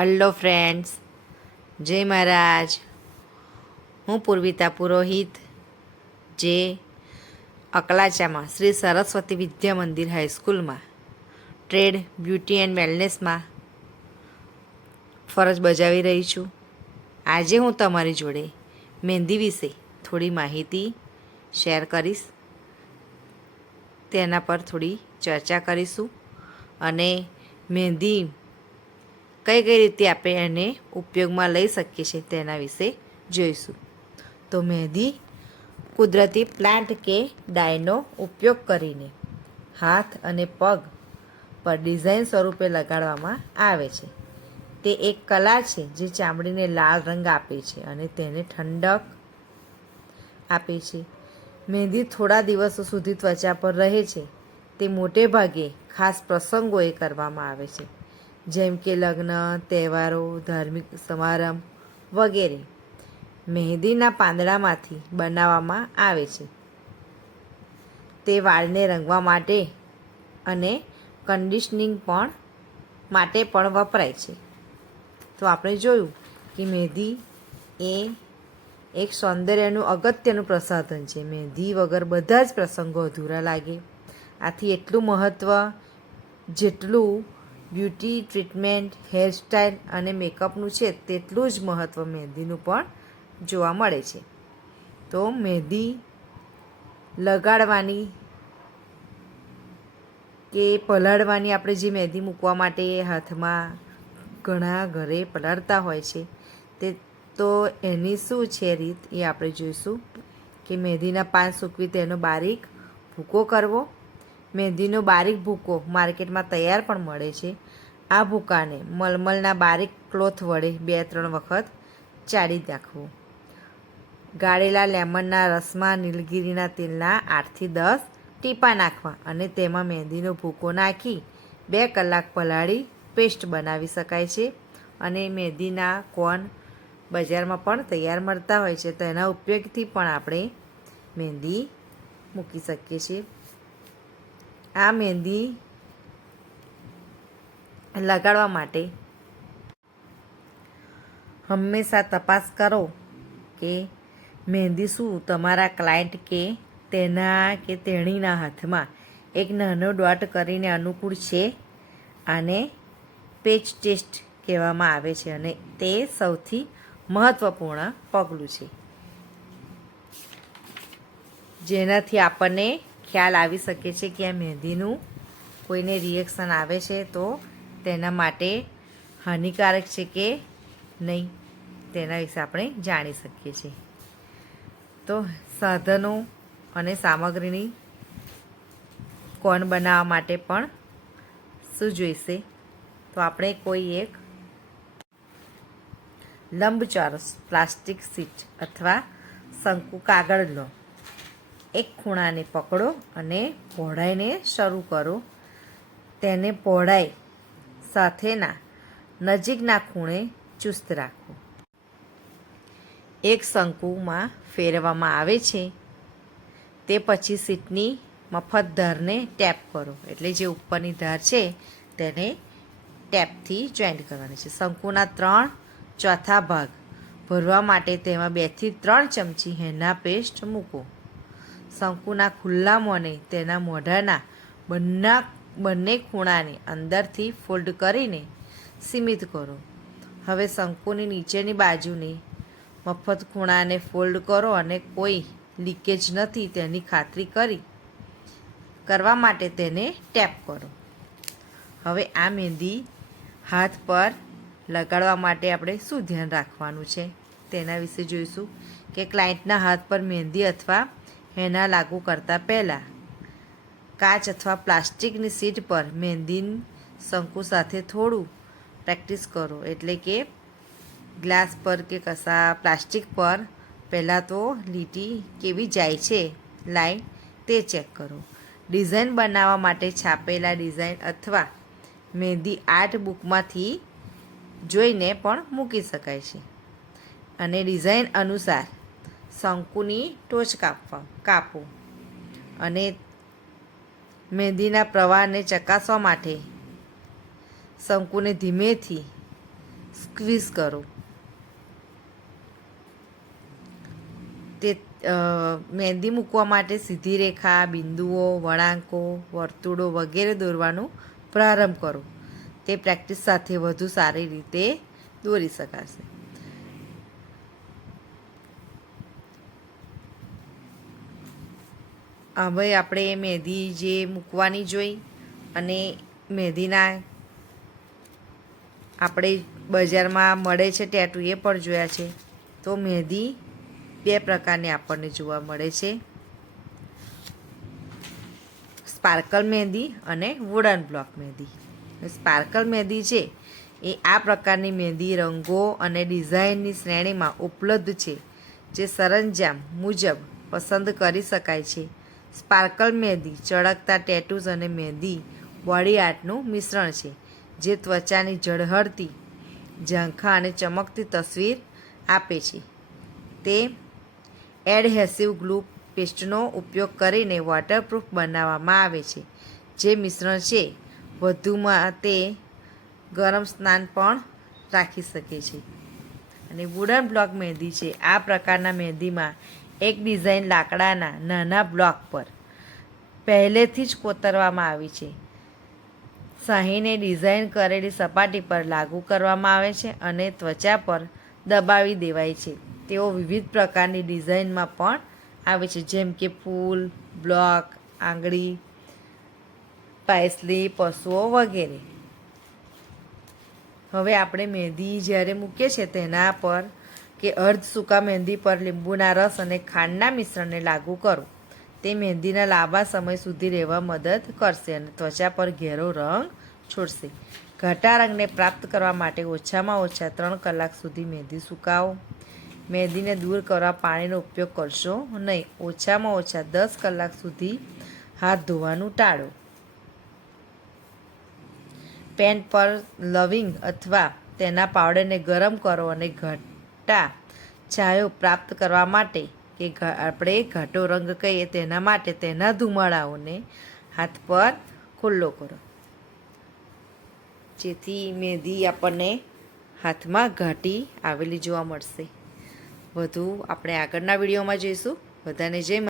Hello friends જય મહારાજ હું પૂર્વિતા પુરોહિત, જે અકલાચામાં શ્રી સરસ્વતી વિદ્યા મંદિર હાઈસ્કૂલમાં ટ્રેડ બ્યુટી એન્ડ વેલનેસમાં ફરજ બજાવી રહી છું. આજે હું તમારી જોડે મહેંદી વિશે થોડી માહિતી શેર કરીશ. તેના પર થોડી ચર્ચા કરીશું અને મહેંદી કઈ કઈ રીતે આપણે એને ઉપયોગમાં લઈ શકીએ છીએ તેના વિશે જોઈશું. તો મહેંદી, કુદરતી પ્લાન્ટ કે ડાયનો ઉપયોગ કરીને હાથ અને પગ પર ડિઝાઇન સ્વરૂપે લગાડવામાં આવે છે. તે એક કલા છે જે ચામડીને લાલ રંગ આપે છે અને તેને ઠંડક આપે છે. મહેંદી થોડા દિવસો સુધી ત્વચા પર રહે છે. તે મોટે ભાગે ખાસ પ્રસંગોએ કરવામાં આવે છે. જેમ કે લગ્ન, તહેવારો, ધાર્મિક સમારંભ વગેરે મહેંદીના પાંદડામાંથી બનાવવામાં આવે છે. તે વાળને રંગવા માટે અને કન્ડિશનિંગ પણ માટે પણ વપરાય છે. તો આપણે જોયું કે મહેંદી એ એક સૌંદર્યનું અગત્યનું પ્રસાધન છે. મહેંદી વગર બધા જ પ્રસંગો અધૂરા લાગે. આથી એટલું મહત્ત્વ જેટલું બ્યુટી, ટ્રીટમેન્ટ, હેરસ્ટાઇલ અને મેકઅપનું છે તેટલું જ મહત્ત્વ મહેંદીનું પણ જોવા મળે છે. તો મહેંદી લગાડવાની કે પલાળવાની આપણે જે મહેંદી મૂકવા માટે હાથમાં ઘણા ઘરે પલાળતા હોય છે, તે તો એની શું છે રીત એ આપણે જોઈશું કે મહેંદીના પાન સૂકવી તેનો બારીક ભૂકો કરવો મહેંદીનો બારીક ભૂકો માર્કેટમાં તૈયાર પણ મળે છે. આ ભૂકાને મલમલના બારીક ક્લોથ વડે બે ત્રણ વખત ચાળી નાખવું. ગાળેલા લેમનના રસમાં નીલગીરીના તેલના આઠથી દસ ટીપા નાખવા અને તેમાં મહેંદીનો ભૂકો નાખી બે કલાક પલાળી પેસ્ટ બનાવી શકાય છે અને મહેંદીના કોન બજારમાં પણ તૈયાર મળતા હોય છે. તેના ઉપયોગથી પણ આપણે મહેંદી મૂકી શકીએ છીએ. આ મહેંદી લગાડવા માટે હંમેશા તપાસ કરો કે મહેંદી શું તમારા ક્લાયન્ટ કે તેના કે તેણીના હાથમાં એક નાનો ડોટ કરીને અનુકૂળ છે? આને પેચ ટેસ્ટ કહેવામાં આવે છે અને તે સૌથી મહત્ત્વપૂર્ણ પગલું છે. જેનાથી આપણને ખ્યાલ આવી શકે છે કે આ મહેંદીનું કોઈને રિએક્શન આવે છે તો તેના માટે હાનિકારક છે કે નહીં, તેના વિશે આપણે જાણી શકીએ છીએ. તો સાધનો અને સામગ્રીની કોણ બનાવવા માટે પણ શું જોઈશે? તો આપણે કોઈ એક લંબચોરસ પ્લાસ્ટિક સીટ અથવા શંકુ કાગળ લો એક ખૂણાને પકડો અને પહોળાઈને શરૂ કરો. તેને પહોળાઈ સાથેના નજીકના ખૂણે ચુસ્ત રાખો. એક શંકુમાં ફેરવવામાં આવે છે. તે પછી સીટની મફત ધારને ટેપ કરો. એટલે જે ઉપરની ધાર છે, તેને ટેપથી જોઈન્ટ કરવાની છે. શંકુના ત્રણ ચોથા ભાગ ભરવા માટે તેમાં બેથી ત્રણ ચમચી હેના પેસ્ટ મૂકો. શંકુના ખુલ્લા મોને તેના મોઢાના બંને બંને ખૂણાને અંદરથી ફોલ્ડ કરીને સીમિત કરો. હવે શંકુની નીચેની બાજુને મફત ખૂણાને ફોલ્ડ કરો અને કોઈ લીકેજ નથી તેની ખાતરી કરી કરવા માટે તેને ટેપ કરો. હવે આ મહેંદી હાથ પર લગાડવા માટે આપણે શું ધ્યાન રાખવાનું છે? તેના વિશે જોઈશું કે ક્લાયન્ટના હાથ પર મહેંદી અથવા હેના લાગુ કરતાં પહેલાં. કાચ અથવા પ્લાસ્ટિકની સીટ પર મહેંદી શંકુ સાથે થોડું પ્રેક્ટિસ કરો. એટલે કે ગ્લાસ પર કે કશા પ્લાસ્ટિક પર પહેલાં તો લીટી કેવી જાય છે લાઈન તે ચેક કરો. ડિઝાઇન બનાવવા માટે છાપેલા ડિઝાઇન અથવા મહેંદી આર્ટ બુકમાંથી જોઈને પણ મૂકી શકાય છે. અને ડિઝાઇન અનુસાર શંકુની ટોચ કાપવા, કાપો. અને મહેંદીના પ્રવાહને ચકાસવા માટે શંકુને ધીમેથી સ્ક્વીઝ કરો. તે મહેંદી મૂકવા માટે સીધી રેખા, બિંદુઓ, વળાંકો, વર્તુળો વગેરે દોરવાનું પ્રારંભ કરો. તે પ્રેક્ટિસ સાથે વધુ સારી રીતે દોરી શકાશે. હવે આપણે મહેંદી જે મૂકવાની જોઈ અને મહેંદીના આપણે બજારમાં મળે છે ટેટુ એ પણ જોયા છે. તો મહેંદી બે પ્રકારની આપણને જોવા મળે છે. સ્પાર્કલ મહેંદી અને wooden block mehndi sparkle mehndi છે એ આ પ્રકારની મહેંદી રંગો અને ડિઝાઇનની શ્રેણીમાં ઉપલબ્ધ છે, જે સરંજામ મુજબ પસંદ કરી શકાય છે. સ્પાર્કલ મહેંદી ચળકતા ટેટૂઝ અને મહેંદી બોડી આર્ટનું મિશ્રણ છે, જે ત્વચાની ઝળહળતી ઝાંખા અને ચમકતી તસવીર આપે છે. તે એડહેસિવ ગ્લુ પેસ્ટનો ઉપયોગ કરીને વોટરપ્રૂફ બનાવવામાં આવે છે, જે મિશ્રણ છે. વધુમાં તે ગરમ સ્નાન પણ રાખી શકે છે. અને વુડન બ્લોક મહેંદી છે. આ પ્રકારના મહેંદીમાં એક ડિઝાઇન લાકડાના નાના બ્લોક પર. પહેલેથી જ કોતરવામાં આવી છે. શાહીને ડિઝાઇન કરેલી સપાટી પર લાગુ કરવામાં આવે છે અને ત્વચા પર દબાવી દેવાય છે. તેઓ વિવિધ પ્રકારની ડિઝાઇનમાં પણ આવે છે. જેમ કે ફૂલ બ્લોક આંગળી પાયસલી પશુઓ વગેરે. હવે આપણે મહેંદી જ્યારે મૂકીએ છીએ તેના પર કે અર્ધ સૂકા મહેંદી પર લીંબુના રસ અને ખાંડના મિશ્રણને લાગુ કરો. તે મહેંદીના લાંબા સમય સુધી રહેવા મદદ કરશે અને ત્વચા પર ઘેરો રંગ છોડશે. ઘાટા રંગને પ્રાપ્ત કરવા માટે ઓછામાં ઓછા ત્રણ કલાક સુધી મહેંદી સુકાવો. મહેંદીને દૂર કરવા પાણીનો ઉપયોગ કરશો નહીં, ઓછામાં ઓછા દસ કલાક સુધી હાથ ધોવાનું ટાળો. પેન પર લવિંગ અથવા તેના પાવડરને ગરમ કરો અને ઘટ્ટા છાયો પ્રાપ્ત કરવા માટે કે આપણે ઘાટો રંગ કહીએ તેના માટે તેના ધુમાડાઓને હાથ પર ખુલ્લો કરો. જેથી મહેંદી આપણને હાથમાં ઘાટી આવેલી જોવા મળશે. વધુ આપણે આગળના વિડીયોમાં જોઈશું. બધાને જય